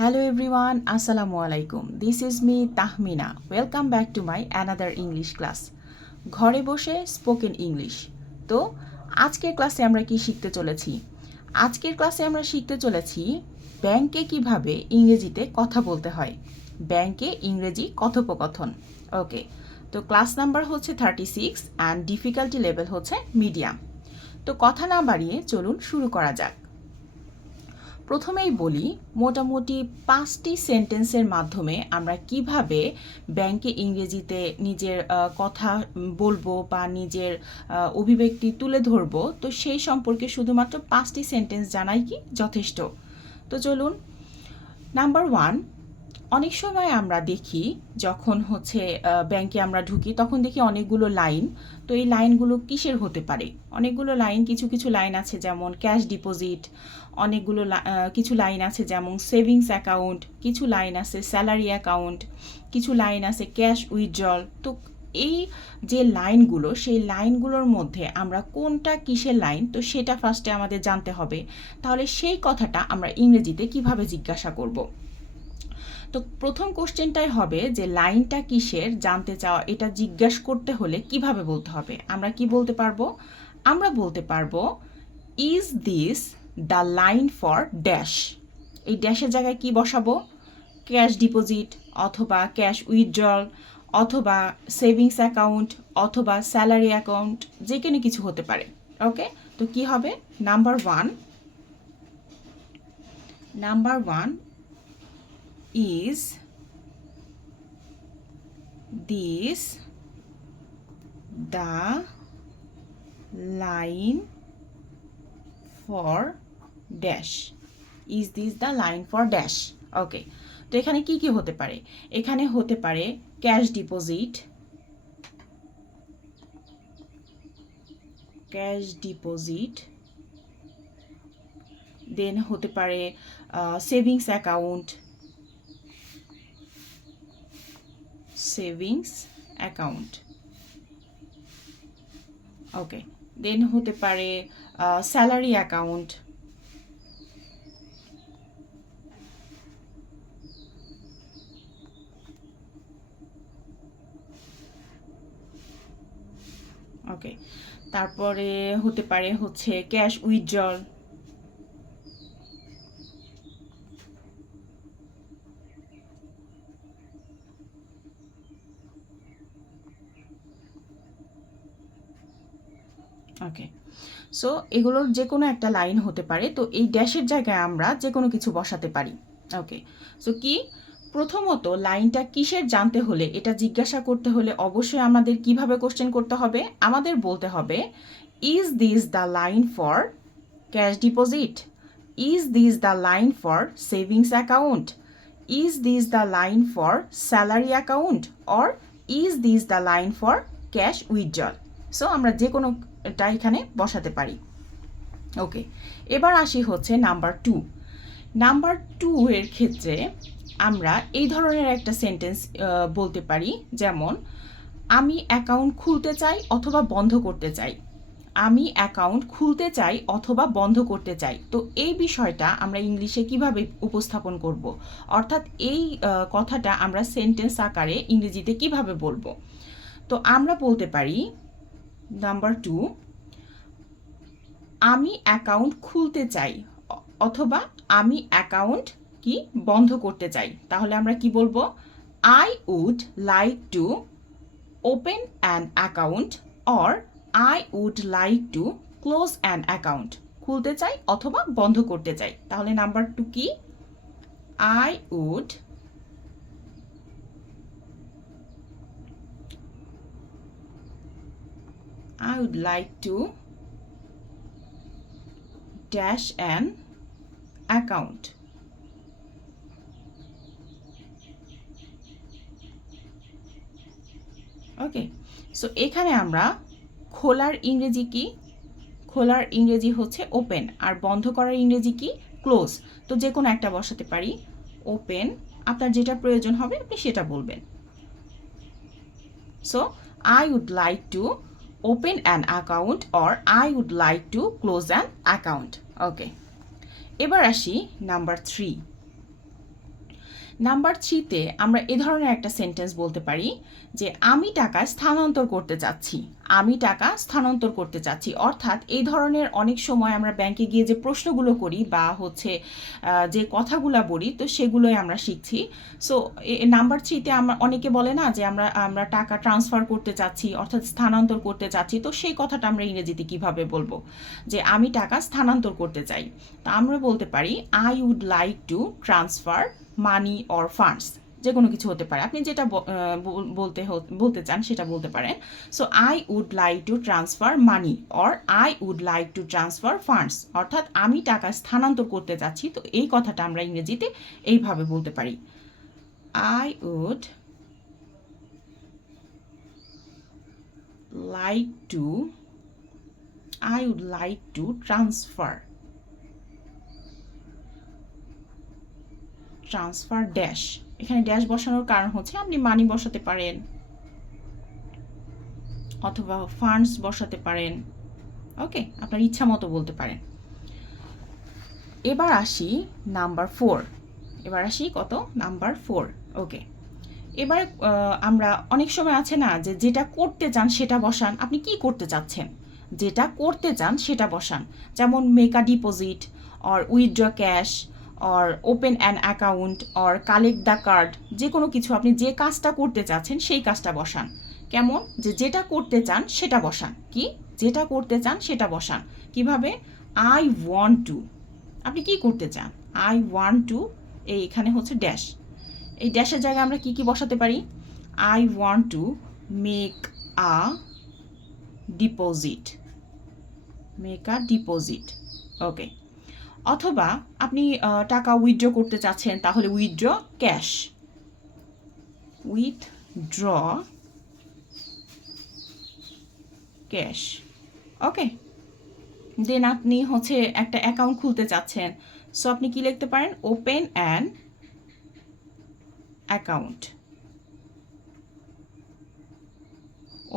Hello everyone, আসসালামু আলাইকুম this is me Tahmina welcome back to my another English class ঘরে বসে spoken English তো আজকের ক্লাসে আমরা কি শিখতে চলেছি? আজকের ক্লাসে আমরা শিখতে চলেছি ব্যাংকে কীভাবে ইংরেজিতে কথা বলতে হয়। ব্যাংকে ইংরেজি কথোপকথন। ওকে তো ক্লাস নাম্বার হচ্ছে thirty six and difficulty level হচ্ছে মিডিয়াম তো কথা না বাড়িয়ে চলুন শুরু করা যাক। প্রথমেই বলি, মোটামুটি পাঁচটি সেন্টেন্সের মাধ্যমে আমরা কীভাবে ব্যাংকে ইংরেজিতে নিজের কথা বলব বা নিজের অভিব্যক্তি তুলে ধরবো, তো সেই সম্পর্কে শুধুমাত্র পাঁচটি সেন্টেন্স জানাই কি যথেষ্ট। তো চলুন, নাম্বার ওয়ান অনেক সময় আমরা দেখি যখন হচ্ছে ব্যাংকে আমরা ঢুকি, তখন দেখি অনেকগুলো লাইন তো এই লাইনগুলো কিসের হতে পারে? অনেকগুলো লাইন কিছু কিছু লাইন আছে যেমন ক্যাশ ডিপোজিট অনেকগুলো কিছু লাইন আছে যেমন সেভিংস অ্যাকাউন্ট কিছু লাইন আছে স্যালারি অ্যাকাউন্ট কিছু লাইন আছে ক্যাশ উইথড্রল তো এই যে লাইনগুলো সেই লাইনগুলোর মধ্যে আমরা কোনটা কিসের লাইন তো সেটা ফার্স্টে আমাদের জানতে হবে। তাহলে সেই কথাটা আমরা ইংরেজিতে কীভাবে জিজ্ঞাসা করব? তো প্রথম কোশ্চেনটাই হবে যে লাইনটা কিসের? জানতে চাওয়া, এটা জিজ্ঞাসা করতে হলে কীভাবে বলতে হবে? আমরা কি বলতে পারব? আমরা বলতে পারব is this the line for dash এই ড্যাশের জায়গায় কি বসাবো? ক্যাশ ডিপোজিট অথবা ক্যাশ উইথড্রল অথবা সেভিংস অ্যাকাউন্ট অথবা স্যালারি অ্যাকাউন্ট যে কোনো কিছু হতে পারে। ওকে তো কি হবে? Number one number one is this the line for dash? Is this the line for dash? Okay তো এখানে কি কি হতে পারে? এখানে হতে পারে cash deposit cash deposit then হতে পারে savings account savings account. Okay, then হতে পারে স্যালারি অ্যাকাউন্ট। ওকে, তারপরে হতে পারে হচ্ছে ক্যাশ উইথড্রল ওকে সো এগুলোর যে কোনো একটা লাইন হতে পারে। তো এই ড্যাশের জায়গায় আমরা যে কোনো কিছু বসাতে পারি। ওকে সো কি? প্রথমত লাইনটা কিসের জানতে হলে, এটা জিজ্ঞাসা করতে হলে অবশ্যই আমাদের কীভাবে কোশ্চেন করতে হবে? আমাদের বলতে হবে is this the line for cash deposit is this the line for savings account is this the line for salary account or is this the line for cash withdrawal so আমরা যে কোনোটা এখানে বসাতে পারি। ওকে এবার আসি হচ্ছে নাম্বার টু নাম্বার টু এর ক্ষেত্রে আমরা এই ধরনের একটা সেন্টেন্স বলতে পারি যেমন, আমি অ্যাকাউন্ট খুলতে চাই অথবা বন্ধ করতে চাই। আমি অ্যাকাউন্ট খুলতে চাই অথবা বন্ধ করতে চাই। তো এই বিষয়টা আমরা ইংলিশে কীভাবে উপস্থাপন করব? অর্থাৎ এই কথাটা আমরা সেন্টেন্স আকারে ইংরেজিতে কীভাবে বলব? তো আমরা বলতে পারি নাম্বার টু, আমি অ্যাকাউন্ট খুলতে চাই, অথবা আমি অ্যাকাউন্ট কি বন্ধ করতে চাই। তাহলে আমরা কি বলব? I would like to open an account or I would like to close an account খুলতে চাই অথবা বন্ধ করতে চাই। তাহলে নাম্বার টু কি? I would I would like to dash an account. Okay so এখানে আমরা খোলার ইংরেজি কি? খোলার ইংরেজি হচ্ছে ওপেন আর বন্ধ করার ইংরেজি কি? ক্লোজ তো যে কোনো একটা বসাতে পারি ওপেন আপনার যেটা প্রয়োজন হবে, আপনি সেটা বলবেন। So I would like to open an account or I would like to close an account. Okay. এবার আসি নাম্বার থ্রি নাম্বার থ্রিতে আমরা এ ধরনের একটা সেন্টেন্স বলতে পারি যে, আমি টাকা স্থানান্তর করতে চাচ্ছি। আমি টাকা স্থানান্তর করতে চাচ্ছি। অর্থাৎ এই ধরনের অনেক সময় আমরা ব্যাংকে গিয়ে যে প্রশ্নগুলো করি বা হচ্ছে যে কথাগুলো বলি, তো সেগুলোই আমরা শিখছি। সো নাম্বার থ্রিতে আমরা, অনেকে বলে না যে, আমরা আমরা টাকা ট্রান্সফার করতে চাচ্ছি, অর্থাৎ স্থানান্তর করতে চাচ্ছি। তো সেই কথাটা আমরা ইংরেজিতে কীভাবে বলব? যে, আমি টাকা স্থানান্তর করতে চাই। তা আমরা বলতে পারি I would like to transfer money or funds যে কোনো কিছু হতে পারে। আপনি যেটা বলতে বলতে চান সেটা বলতে পারেন। So I would like to transfer money or I would like to transfer funds অর্থাৎ আমি টাকা স্থানান্তর করতে চাচ্ছি, তো এই কথাটা আমরা ইংরেজিতে এইভাবে বলতে পারি। I would like to I would like to transfer transfer dash. এখানে ড্যাশ বসানোর কারণ হচ্ছে আপনি মানি বসাতে পারেন। অথবা ফান্ডস বসাতে পারেন। ওকে, আপনার ইচ্ছা মতো বলতে পারেন। এবার আসি নাম্বার ফোর। এবার আসি কত? Number four. ওকে। এবার আমরা অনেক সময় আছে না যে যেটা করতে চান সেটা বসান। আপনি কি করতে চাচ্ছেন? যেটা করতে চান সেটা বসান। যেমন make deposit, or withdraw cash or open an account or collect the card যে কোনো কিছু আপনি যে কাজটা করতে চাচ্ছেন সেই কাজটা বসান। কেমন? যে যেটা করতে চান সেটা বসান। কি? যেটা করতে চান সেটা বসান। কীভাবে? আই ওয়ান্ট টু আপনি কি করতে চান? আই ওয়ান্ট টু এই এখানে হচ্ছে ড্যাশ এই ড্যাশের জায়গায় আমরা কি কি বসাতে পারি? I want to make a deposit make a deposit okay অথবা আপনি টাকা উইথড্র করতে চাচ্ছেন, তাহলে withdraw cash withdraw cash okay then আপনি হচ্ছে একটা অ্যাকাউন্ট খুলতে চাচ্ছেন। সো আপনি কি লিখতে পারেন? Open an account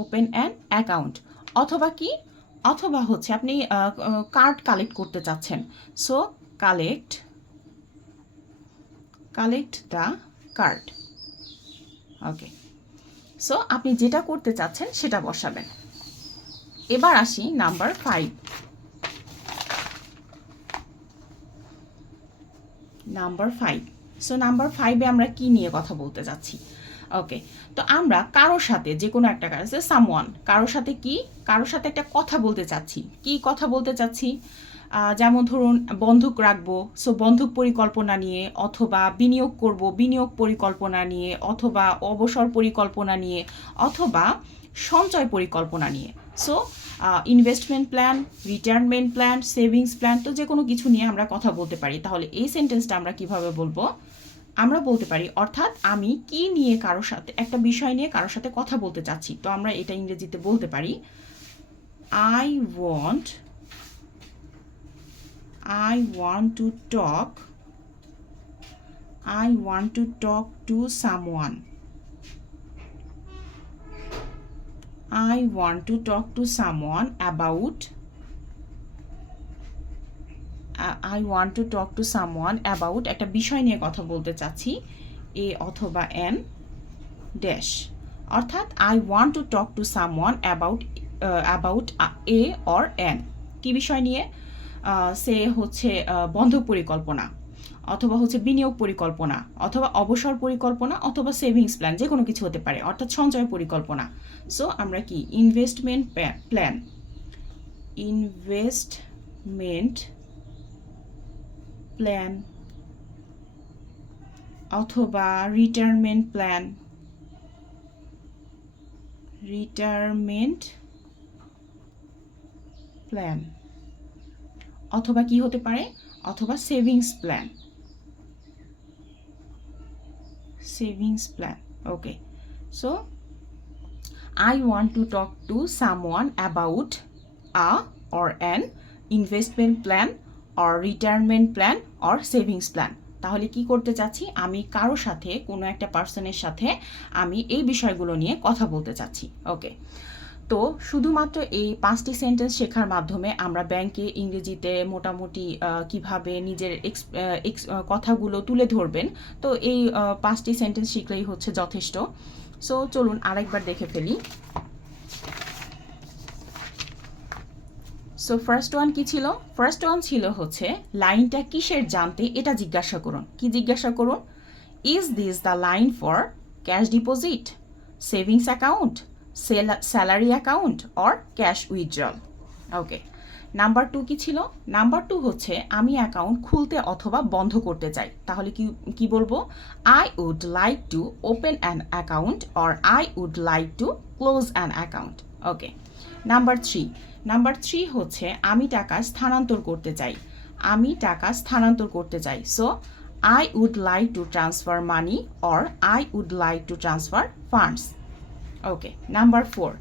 open an account অথবা কি? অথবা হচ্ছে আপনি কার্ড কালেক্ট করতে চাচ্ছেন। So collect collect the card okay so আপনি যেটা করতে চাচ্ছেন সেটা বসাবেন। এবার আসি number five number five so number ফাইভে আমরা কি নিয়ে কথা বলতে যাচ্ছি? ওকে তো আমরা কারোর সাথে যে কোনো একটা কাজ সামওয়ান কারোর সাথে কি? কারোর সাথে একটা কথা বলতে চাচ্ছি। কি কথা বলতে চাচ্ছি? যেমন ধরুন বন্ধক রাখব সো বন্ধক পরিকল্পনা নিয়ে, অথবা বিনিয়োগ করব, বিনিয়োগ পরিকল্পনা নিয়ে, অথবা অবসর পরিকল্পনা নিয়ে, অথবা সঞ্চয় পরিকল্পনা নিয়ে। So investment plan retirement plan savings plan তো যে কোনো কিছু নিয়ে আমরা কথা বলতে পারি। তাহলে এই সেন্টেন্সটা আমরা কীভাবে বলব? আমরা বলতে পারি, অর্থাৎ আমি কি নিয়ে কারোর সাথে, একটা বিষয় নিয়ে কারোর সাথে কথা বলতে চাচ্ছি, তো আমরা এটা ইংরেজিতে বলতে পারি I want I want to talk I want to talk to someone I want to talk to someone about I- want to talk to someone about একটা বিষয় নিয়ে কথা বলতে চাচ্ছি এ অথবা এন ড্যাশ অর্থাৎ I want to talk to someone about about a or an কি বিষয় নিয়ে? সে হচ্ছে আহ, বন্ধক পরিকল্পনা অথবা হচ্ছে বিনিয়োগ পরিকল্পনা অথবা অবসর পরিকল্পনা অথবা সেভিংস প্ল্যান যে কোনো কিছু হতে পারে অর্থাৎ সঞ্চয় পরিকল্পনা। সো আমরা কি ইনভেস্টমেন্ট প্ল্যান ইনভেস্টমেন্ট প্ল্যান অথবা রিটায়ারমেন্ট প্ল্যান রিটায়ারমেন্ট প্ল্যান অথবা কি হতে পারে অথবা savings plan savings plan okay so i want to talk to someone about a or an investment plan or retirement plan or savings plan. তাহলে কি করতে চাচ্ছি? আমি কারও সাথে, কোনো একটা পার্সনের সাথে আমি এই বিষয়গুলো নিয়ে কথা বলতে চাচ্ছি ওকে তো শুধুমাত্র এই পাঁচটি সেন্টেন্স শেখার মাধ্যমে আমরা ব্যাংকে ইংরেজিতে মোটামুটি কীভাবে নিজের কথাগুলো তুলে ধরবেন, তো এই পাঁচটি সেন্টেন্স শিখলেই হচ্ছে যথেষ্ট। সো চলুন আরেকবার দেখে ফেলি। সো ফার্স্ট ওয়ান কি ছিল? ফার্স্ট ওয়ান ছিল হচ্ছে লাইনটা কিসের জানতে এটা জিজ্ঞাসা করুন। কি জিজ্ঞাসা করুন? Is this the line for cash deposit savings account salary account or cash withdrawal okay number two কি ছিল? নাম্বার টু হচ্ছে আমি অ্যাকাউন্ট খুলতে অথবা বন্ধ করতে চাই। তাহলে কি কি বলব? I would like to open an account or I would like to close an account okay number three number three হচ্ছে আমি টাকা স্থানান্তর করতে চাই। আমি টাকা স্থানান্তর করতে চাই। So I would like to transfer money or I would like to transfer funds okay number four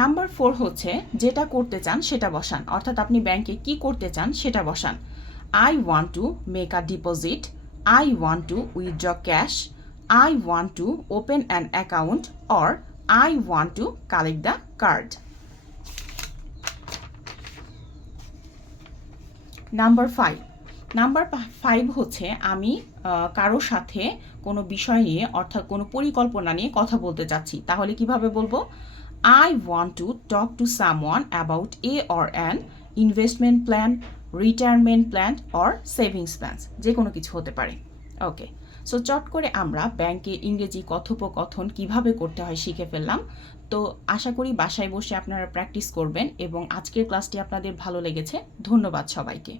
number four হচ্ছে যেটা করতে চান সেটা বসান। অর্থাৎ আপনি ব্যাংকে কি করতে চান সেটা বসান। I want to make a deposit I want to withdraw cash I want to open an account or I want to collect the card number five number five হচ্ছে আমি কারও সাথে কোনো বিষয় নিয়ে অর্থাৎ কোনো পরিকল্পনা নিয়ে কথা বলতে চাচ্ছি। তাহলে কীভাবে বলব? I want to talk to someone about a or an investment plan retirement plan or savings plan যে কোনো কিছু হতে পারে। ওকে সো চট করে আমরা ব্যাংকে ইংরেজি কথোপকথন কীভাবে করতে হয় শিখে ফেললাম। তো আশা করি বাসায় বসে আপনারা প্র্যাকটিস করবেন এবং আজকের ক্লাসটি আপনাদের ভালো লেগেছে। ধন্যবাদ সবাইকে।